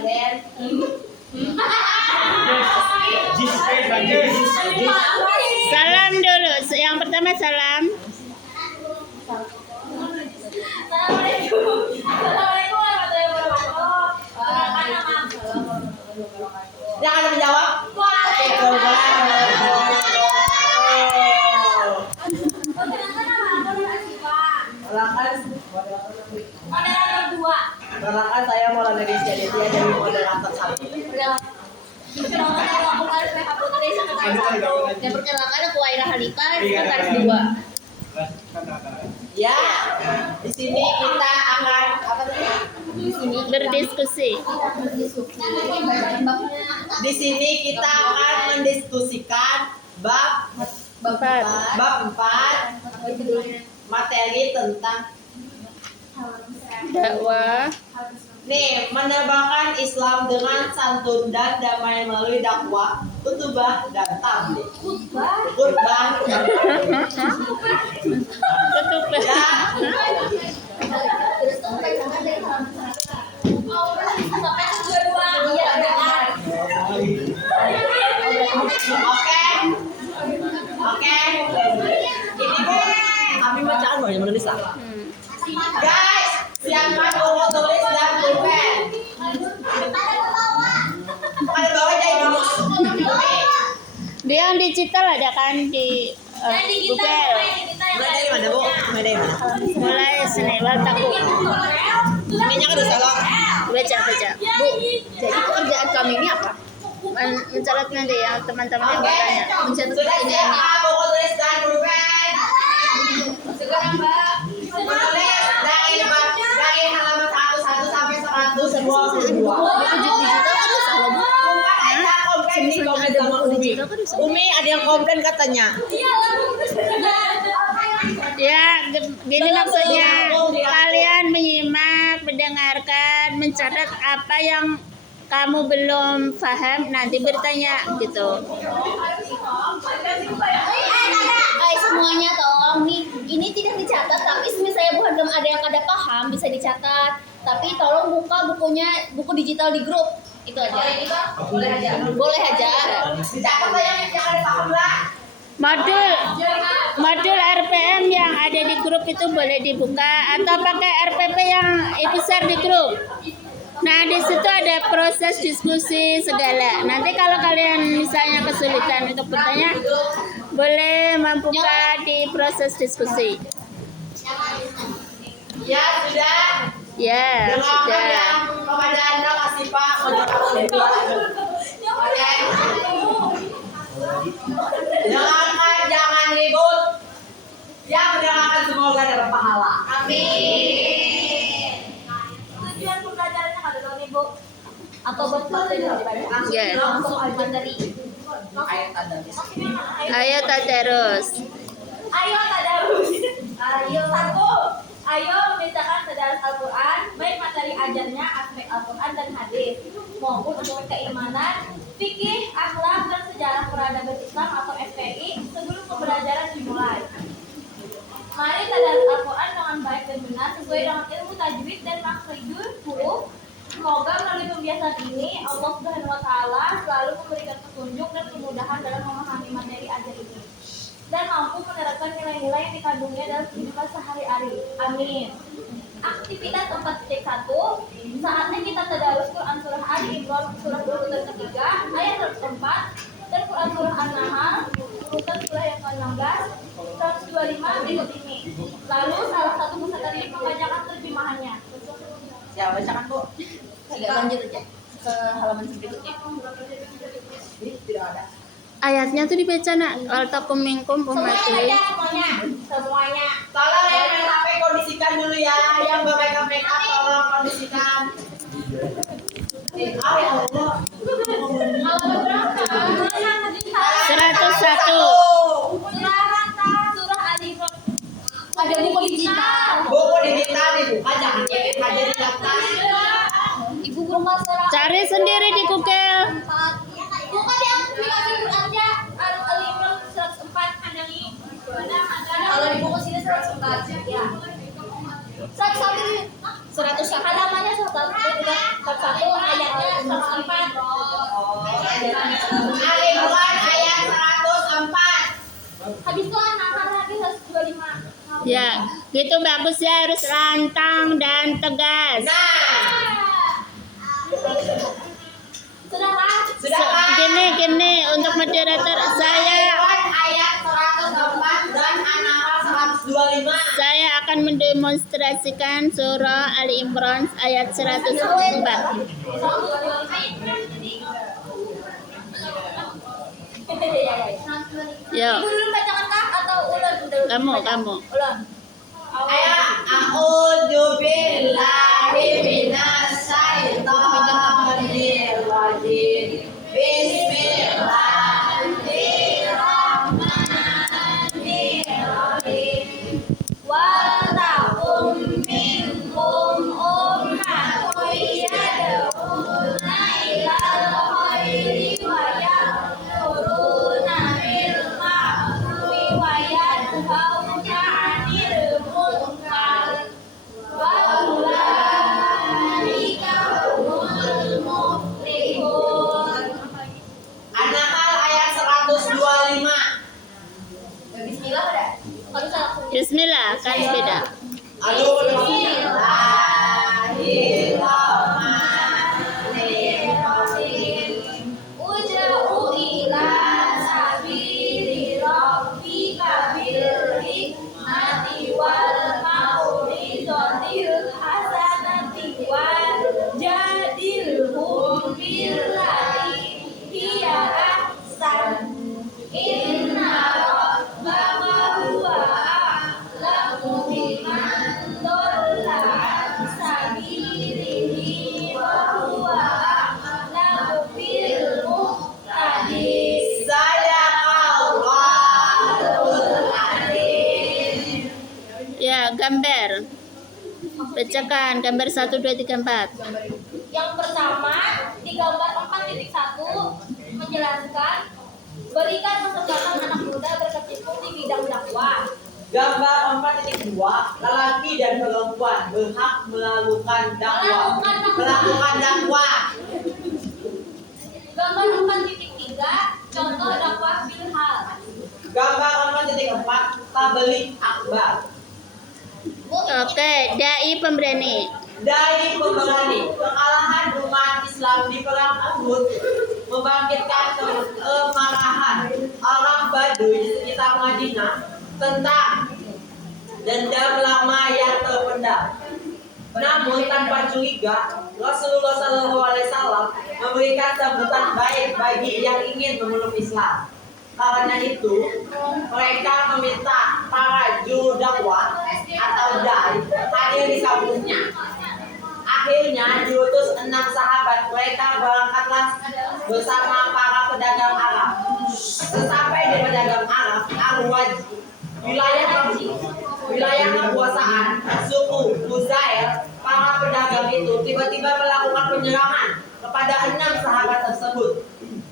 Raden. Salam dulu. Yang pertama salam. Assalamualaikum. Assalamualaikum warahmatullahi wabarakatuh. Yang ada menjawab? Oke, coba. Moderator 2. Perkenalkan saya Maulana Rizky Aditya dari moderator 1. Dan perkenalkan aku Aira Halifa, sekretaris 2. Ya, di sini kita akan apa tadi? Berdiskusi. Di sini kita akan mendiskusikan bab 4 materi tentang Dakwah. nih menebarkan Islam dengan santun dan damai melalui dakwah, khutbah dan tabligh. Khutbah. Ya. Oke. Ini Bu, kami bacaan mau yang menulis lah. Guys, siapkan buku tulis dan pulpen. Ada bawah jadi bonus. Dia yang digital ada kan di Google. Mulai dari mana, Bu? Mulai dari mana? Mulai sini Waltaku. Ininya kan udah salah. Baca. Bu, jadi pekerjaan kami ini apa? Mencatat nanti yang teman-teman yang bertanya. Mencatat Sudah ini. siap buku tulis dan pulpen. Sekarang Mbak. Menulis dari halaman 1 sampai 122. Buku digital kan bisa loh, Bu. Ada komplain di komen sama Umi. Umi ada yang komplain katanya. Ya, gini maksudnya kalian menyimak, mendengarkan, mencatat apa yang kamu belum paham, nanti bertanya gitu. Semuanya tolong nih, ini tidak dicatat, tapi misalnya bukan ada yang kada paham bisa dicatat, tapi tolong buka buku digital di grup itu aja. Boleh aja. Dicatat yang ada paham lah. Modul RPM yang ada di grup itu boleh dibuka atau pakai RPP yang besar di grup. Nah, di situ ada proses diskusi segala. Nanti kalau kalian misalnya kesulitan untuk bertanya, boleh membuka di proses diskusi. Ya, sudah. Ya, Dengarkan sudah. yang kepada Anda kasih Pak moderator 2. Oke. Dengarkan, jangan ribut. Yang mendengarkan semoga dapat pahala. Amin. Tujuan pembelajarannya kada tahu nih, Bu. Atau berpatah Ya. langsung aja dari Ayat tadarus. Ayo tadarus. Ayo tadarus. Ayo satu. Ayo membacakan tadarus Al-Quran, baik materi ajarnya, aspek Al-Quran dan hadis, maupun untuk keimanan, fikih, akhlak, dan sejarah peradaban Islam atau FPI sebelum pembelajaran dimulai. Mari tadarus Al-Quran dengan baik dan benar sesuai dengan ilmu tajwid dan maksudul huruf. Semoga melalui pembiasaan ini Allah Subhanahu wa taala selalu memberikan petunjuk dan kemudahan dalam memahami materi ajar ini dan mampu menerapkan nilai-nilai yang dikandungnya dalam kehidupan sehari-hari. Amin. Aktivitas 4.1. Saatnya kita tadarus Quran surah Ali Imran surah urutan ketiga ayat 104 dan Quran surah An-Nahl urutan surah yang ke-16 125 berikut ini. Lalu salah satu peserta didik membacakan terjemahannya. Siapa bacakan, Bu? Tidak lanjut aja ke halaman berikutnya. Ini tidak ada. Ayatnya tuh dibaca nak. Waltakum minkum ummatun. Semuanya. Tolong yang main HP kondisikan dulu ya. Yang bermain make up tolong kondisikan. Ya Allah. Halaman berapa? 101. Surah Ali Imran. Ada buku digital. Buku digital dibuka, jangan keep aja di daftar. Ibu guru masalah. Cari sendiri di Google. Bukan di aplikasi Qurannya Ali Imran 104 ada nih. Kalau di buku sini 104 ya. 101 halamannya 101 ayatnya 104. Ali Imran ayat 104. Habis itu anak lagi 125. Ya, gitu bagus ya, harus lantang dan tegas. Nah, Sudah kan? sudah kan? Gini, untuk moderator saya Imran ayat 104 dan An-Nahl 125. Saya akan mendemonstrasikan surah Ali Imran ayat 104. Yuk, Ibu dulu bacakan kah atau ulang dulu? kamu. Ulang. Ayat a'udzu billahi minasyaitonir rajim. Bismillahirrahmanirrahim. Wa takum minkum ummatun yad'una ilal khairi wa ya'muruna bil ma'rufi wa yanhauna 'anil munkar wa ulaika humul muflihun. An-Nahl ayat 125. Bismillah ada? Kalau salah Bismillah, kan beda. Bismillahirrahmanirrahim. Ud'u ila sabili rabbika bil hikmati wal mau'izatil hasanati wajadilhum billati hiya ahsan. Inna rabbaka huwa a'lamu biman dhalla an sabilihi wa huwa a'lamu bil muhtadin. Sadaqallahul azim. Ya, gambar. Bacakan gambar 1 2 3 4. Yang pertama di gambar 4.1 menjelaskan berikan kesempatan anak muda berkecimpung di bidang dakwah. Gambar 4.2, lelaki dan perempuan berhak melakukan dakwah. Gambar 4.3 contoh dakwah bilhal. Gambar 4.4, tabligh akbar. Oke, dai pemberani. Dari pemberani, kekalahan umat Islam di perang Uhud membangkitkan kemarahan orang Baduy di sekitar Madinah tentang dendam lama yang terpendam. Namun tanpa curiga, Rasulullah SAW memberikan sambutan baik bagi yang ingin memeluk Islam. Karena itu, mereka meminta para juru dakwah atau dai hadir di kampusnya. Akhirnya diutus 6 sahabat. Mereka berangkatlah bersama para pedagang Arab. Sesampai di pedagang Arab, Al-Wajid, wilayah kekuasaan suku Huzail, para pedagang itu tiba-tiba melakukan penyerangan kepada 6 sahabat tersebut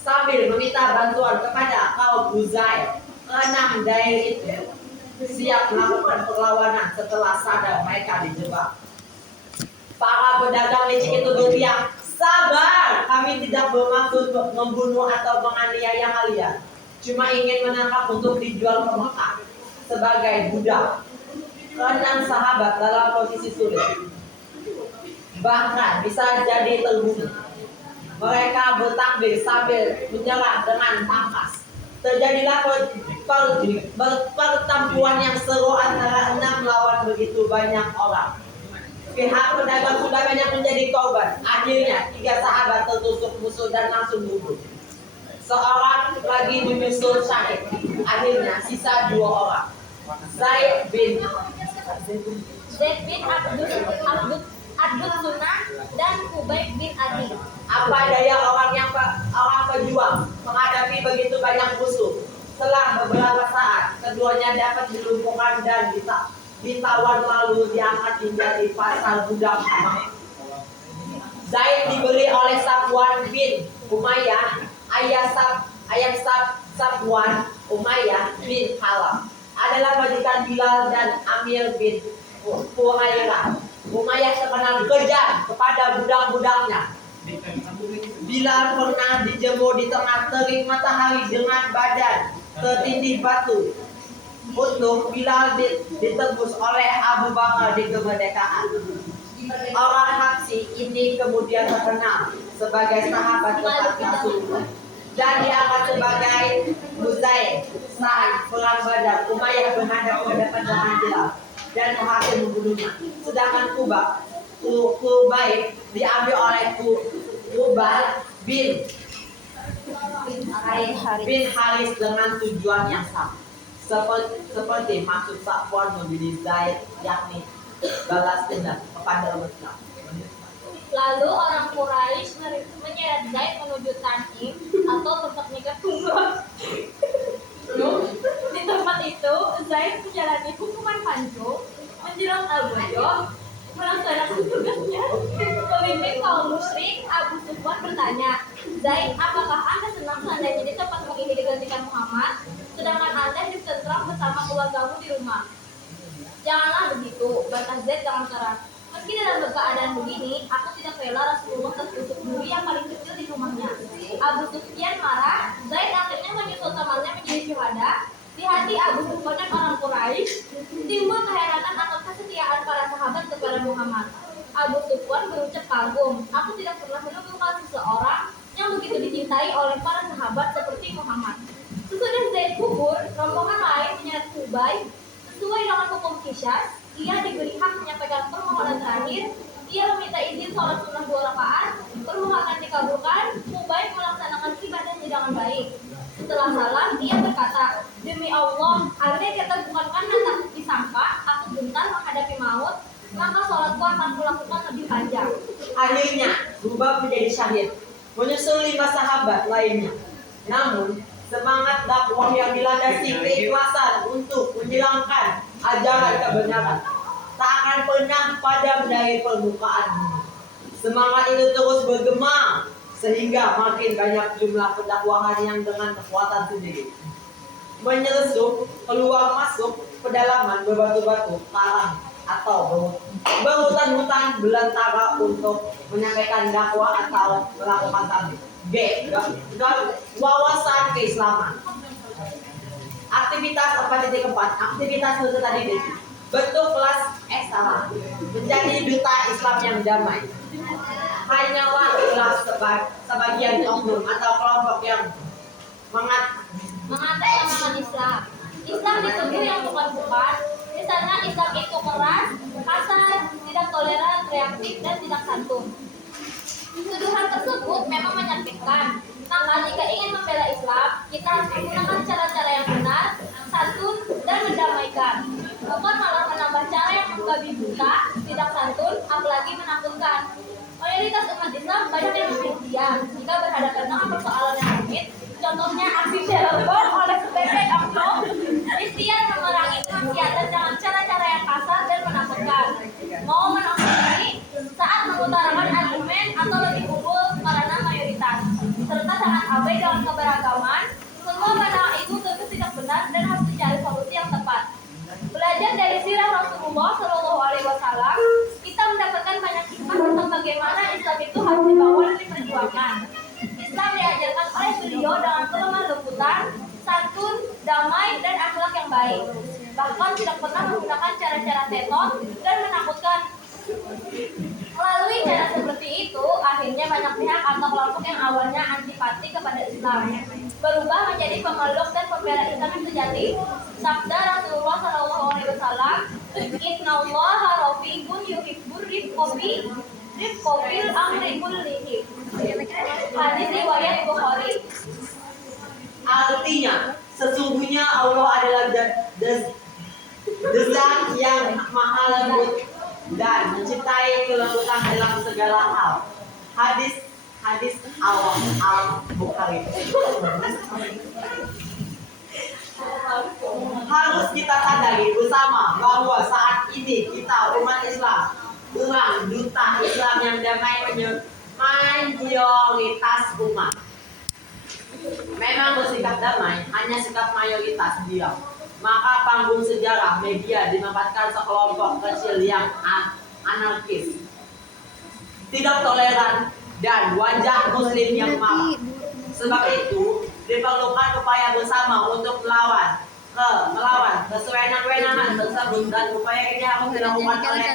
sambil meminta bantuan kepada kaum Huzail. 6 dai itu siap melakukan perlawanan setelah sadar mereka dijebak. Para pedagang licik itu berteriak, "Sabar, kami tidak bermaksud membunuh atau menganiaya kalian. Cuma ingin menangkap untuk dijual ke Mekah sebagai budak." 6 sahabat dalam posisi sulit, bahkan bisa jadi terbunuh. Mereka bertakbir sambil menyerang dengan tangkas. Terjadilah pertempuran yang seru antara 6 lawan begitu banyak orang. Pihak pedagang sudah banyak menjadi korban. Akhirnya 3 sahabat tertusuk musuh dan langsung gugur. Seorang lagi menyusul syahid. Akhirnya sisa 2 orang. Zaid bin Abdul Sunnah dan Kubayb bin Adi. Apa daya orang pejuang menghadapi begitu banyak musuh. Setelah beberapa saat, keduanya dapat dilumpuhkan dan ditawan lalu diangkat menjadi pasal budak. Zaid dibeli oleh Safwan bin Umayyah, ayah Safwan Umayyah bin Halam. Adalah majikan Bilal dan Amir bin Fuhairah. Umayyah terkenal kejam kepada budak-budaknya. Bilal pernah dijemur di tengah terik matahari dengan badan tertindih batu. Untung Bilal ditebus oleh Abu Bakar di kemerdekaan. Orang Habsyi ini kemudian terkenal sebagai sahabat dekat Rasulullah dan diangkat sebagai Muzaid saat perang Badar. Umayyah menghadap ke depan dengan Bilal dan berhasil membunuhnya. Sedangkan Kubayb diambil oleh Kubal bin Haris dengan tujuan yang sama. Seperti maksud Safwan memilih Zaid, yakni balas dendam kepada umat Islam. Lalu orang Quraisy menyeret Zaid menuju Tanim atau tempat nikah tunggal. Di tempat itu, Zaid menjalani hukuman pancung, menjelang Al-Boyo, melaksanakan tugasnya. Pemimpin kaum musyrik Abu Sufyan bertanya, Zaid, apakah Anda senang seandainya di tempat ini digantikan Muhammad, sedangkan Anda ditentram bersama keluargamu di rumah? Janganlah begitu, bantah Zaid dengan keras. Meski dalam keadaan begini, aku tidak rela Rasulullah tertusuk duri yang paling kecil di rumahnya. Abu Sufyan marah, Zaid akhirnya menyusul temannya menjadi syuhada. Di hati Abu Sufyan dan orang Quraisy timbul keheranan akan kesetiaan para sahabat kepada Muhammad. Abu Sufyan berucap kagum, aku tidak pernah menemukan seseorang yang begitu dicintai oleh para sahabat seperti Muhammad. Sesudah Zaid gugur, rombongan lain menyeret Kubayb. Sesuai dengan hukum Qisas, ia diberi hak menyampaikan permohonan terakhir. Ia meminta izin sholat sunnah 2 rakaat. Permohonan dikabulkan, Kubayb melaksanakan ibadahnya dengan baik. Setelah salam, ia berkata, demi Allah, andai kata bukan karena tak disangka aku gentar menghadapi maut, maka sholatku akan kulakukan lebih panjang. Akhirnya, Kubab menjadi syahid, menyusul 5 sahabat lainnya. Namun, semangat dakwah yang dilandasi keikhlasan untuk menjalankan ajaran kebenaran tak akan pernah padam dari permukaan bumi. Semangat itu terus bergema sehingga makin banyak jumlah pendakwahan yang dengan kekuatan sendiri menyelusup keluar masuk pedalaman berbatu-batu karang atau berhutan-hutan belantara untuk menyampaikan dakwah atau melakukan tabligh. B. Wawasan keislaman. Aktivitas 4.4. Aktivitas untuk tadi bentuk kelas ekstra menjadi duta Islam yang damai. Hanyalah kelas sebagian oknum atau kelompok yang mengatasnamakan Islam. Islam dituduh yang bukan-bukan. Di sana Islam itu keras, kasar, tidak toleran, reaktif, dan tidak santun. Tuduhan tersebut memang menyakitkan. Maka jika ingin membela Islam, kita harus menggunakan cara-cara yang benar, santun, dan mendamaikan. Bukan malah menambah cara yang membabi buta, tidak santun, apalagi menakutkan. Mayoritas umat Islam banyak yang diam jika berhadapan dengan persoalan yang rumit. Contohnya aksi dilakukan oleh sebagian oknum ikhtiar memerangi kemaksiatan dengan cara-cara yang kasar dan menakutkan. Mau menang sendiri saat mengutarakan argumen atau lebih unggul karena mayoritas, serta sangat abai dengan keberagaman. Semua pandangan itu tentu tidak benar dan harus dicari solusi yang tepat. Belajar dari sirah Rasulullah Shallallahu Alaihi Wasallam, kita mendapatkan banyak hikmah tentang bagaimana Islam itu harus dibawa dan diperjuangkan. Islam diajarkan oleh beliau dengan kelemah lembutan, santun, damai, dan akhlak yang baik. Bahkan tidak pernah menggunakan cara-cara teton dan menakutkan. Melalui cara seperti itu, akhirnya banyak pihak atau kelompok yang awalnya antipati kepada Islam berubah menjadi pemeluk dan pembela Islam yang sejati. Sabda Rasulullah SAW, Innallaha rafiqun yuhibbur rifqofil amri kullihi. Hadis riwayat Bukhari. Artinya, sesungguhnya Allah adalah zat yang maha lembut dan mencintai kelembutan dalam segala hal. Hadis Al-Bukhari. Harus kita sadari bersama bahwa saat ini kita umat Islam, duta Islam yang damai mayoritas umat. Memang bersikap damai, hanya sikap mayoritas diam. Maka panggung sejarah media dimanfaatkan sekelompok kecil yang anarkis, tidak toleran, dan wajah Muslim yang maaf. Sebab itu diperlukan upaya bersama untuk melawan kesewenang-wenangan tersebut, dan upaya ini harus dilakukan oleh